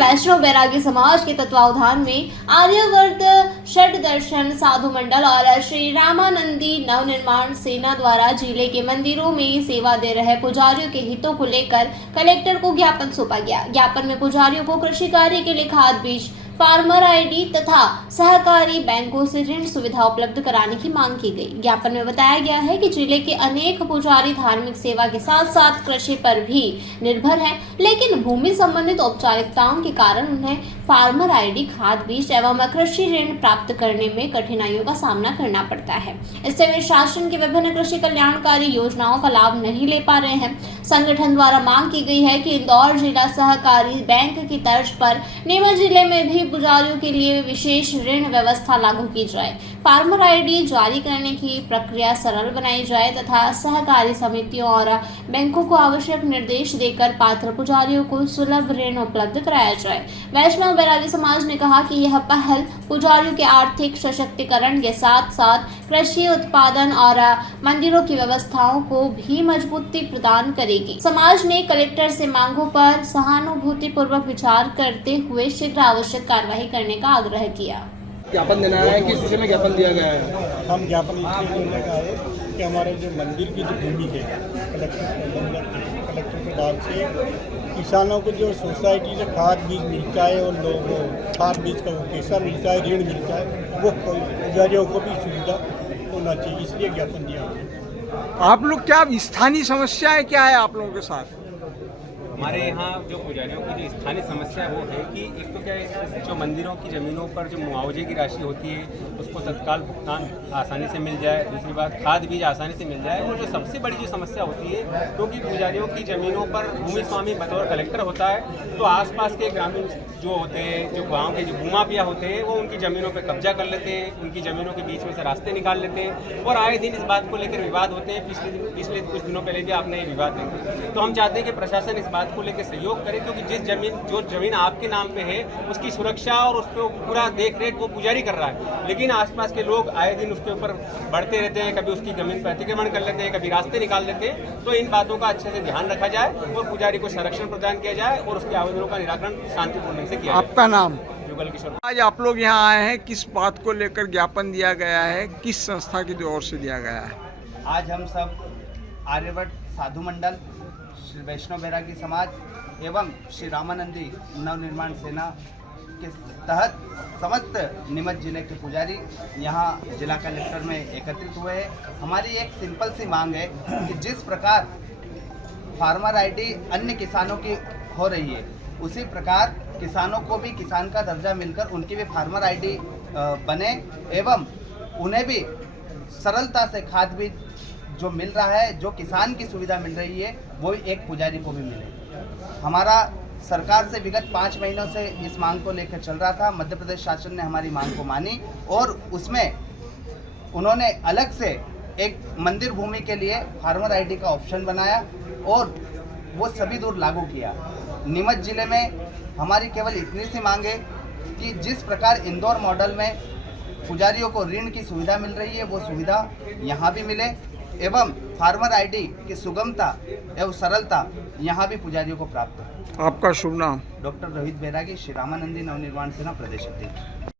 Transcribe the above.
वैष्णव बैरागी समाज के तत्वावधान में आर्यवर्त षट दर्शन साधु मंडल और श्री रामानंदी नवनिर्माण सेना द्वारा जिले के मंदिरों में सेवा दे रहे पुजारियों के हितों को लेकर कलेक्टर को ज्ञापन सौंपा गया। ज्ञापन में पुजारियों को कृषि कार्य के लिए खाद बीज, फार्मर आईडी तथा सहकारी बैंकों से ऋण सुविधा उपलब्ध कराने की मांग की गई। ज्ञापन में बताया गया है कि जिले के अनेक पुजारी धार्मिक सेवा के साथ साथ कृषि पर भी निर्भर हैं, लेकिन भूमि संबंधित औपचारिकताओं के कारण उन्हें फार्मर आईडी, खाद बीज एवं कृषि ऋण प्राप्त करने में कठिनाइयों का सामना करना पड़ता है। इससे वे शासन की विभिन्न कृषि कल्याणकारी योजनाओं का लाभ नहीं ले पा रहे हैं। संगठन द्वारा मांग की गई है कि इंदौर जिला सहकारी बैंक की तर्ज पर नीमच जिले में भी पुजारियों के लिए विशेष ऋण व्यवस्था लागू की जाए, फार्मर आईडी जारी करने की प्रक्रिया सरल बनाई जाए तथा सहकारी समितियों और बैंकों को आवश्यक निर्देश देकर पात्र पुजारियों को सुलभ ऋण उपलब्ध कराया जाए। वैष्णव बैरागी समाज ने कहा कि यह पहल पुजारियों के आर्थिक सशक्तिकरण के साथ साथ कृषि उत्पादन और मंदिरों की व्यवस्थाओं को भी मजबूती प्रदान करेगी। समाज ने कलेक्टर से मांगों पर सहानुभूति पूर्वक विचार करते हुए शीघ्र आवश्यक कार्रवाई करने का आग्रह किया। ज्ञापन देना है, किस विषय में ज्ञापन दिया गया है? हम ज्ञापन इसलिए देने का है कि हमारे जो मंदिर की जो भूमि है कलेक्टर के बाद से किसानों को जो सोसाइटी से खाद बीज मिलता है और लोगों को खाद बीज का वो पैसा मिलता है, ऋण मिलता है, वो पुजारियों को भी सुविधा होना चाहिए, इसलिए ज्ञापन दिया है। आप लोग क्या स्थानीय समस्याएं क्या है आप लोगों के साथ? हमारे यहाँ जो पुजारियों की जो स्थानीय समस्या है वो है कि एक तो क्या है, जो मंदिरों की ज़मीनों पर जो मुआवजे की राशि होती है उसको तत्काल भुगतान आसानी से मिल जाए। दूसरी बात, खाद बीज आसानी से मिल जाए। और जो सबसे बड़ी जो समस्या होती है क्योंकि पुजारियों की ज़मीनों पर भूमि स्वामी बतौर कलेक्टर होता है, तो आसपास के ग्रामीण जो होते हैं, जो गाँव के जो भूमाफिया होते हैं, वो उनकी ज़मीनों पर कब्जा कर लेते हैं, उनकी ज़मीनों के बीच में से रास्ते निकाल लेते हैं और आए दिन इस बात को लेकर विवाद होते हैं। पिछले कुछ दिनों पहले भी आपने ये विवाद देखे। तो हम चाहते हैं कि प्रशासन इस बात को लेकर सहयोग करे, क्योंकि जो जमीन आपके नाम पे है उसकी सुरक्षा और उस पर पूरा देख रेख वो पुजारी कर रहा है, लेकिन आसपास के लोग आए दिन उसके ऊपर बढ़ते रहते हैं, कभी उसकी जमीन पर अतिक्रमण कर लेते हैं, कभी रास्ते निकाल देते हैं। तो इन बातों का अच्छे से ध्यान रखा जाए और पुजारी को संरक्षण प्रदान किया जाए और उसके आवेदनों का निराकरण शांतिपूर्ण से किया जाए। आपका नाम? युगल किशोर। आज आप लोग यहाँ आए हैं, किस बात को लेकर ज्ञापन दिया गया है, किस संस्था की ओर से दिया गया है? आज हम सब आर्यवर्त साधु मंडल, श्री वैष्णव बैरागी समाज एवं श्री रामानंदी नवनिर्माण सेना के तहत समस्त नीमच जिले के पुजारी यहाँ जिला कलेक्टर में एकत्रित हुए हैं। हमारी एक सिंपल सी मांग है कि जिस प्रकार फार्मर आईडी अन्य किसानों की हो रही है, उसी प्रकार किसानों को भी किसान का दर्जा मिलकर उनकी भी फार्मर आईडी बने एवं उन्हें भी सरलता से खाद बीज जो मिल रहा है, जो किसान की सुविधा मिल रही है, वो एक पुजारी को भी मिले। हमारा सरकार से विगत 5 महीनों से इस मांग को लेकर चल रहा था। मध्य प्रदेश शासन ने हमारी मांग को मानी और उसमें उन्होंने अलग से एक मंदिर भूमि के लिए फार्मर आईडी का ऑप्शन बनाया और वो सभी दूर लागू किया। नीमच जिले में हमारी केवल इतनी सी मांग है कि जिस प्रकार इंदौर मॉडल में पुजारियों को ऋण की सुविधा मिल रही है, वो सुविधा यहाँ भी मिले एवं फार्मर आईडी की सुगमता एवं सरलता यहाँ भी पुजारियों को प्राप्त हो। आपका शुभ नाम? डॉक्टर रोहित बैरागी, श्री रामानंदी नवनिर्माण सेना प्रदेश अध्यक्ष।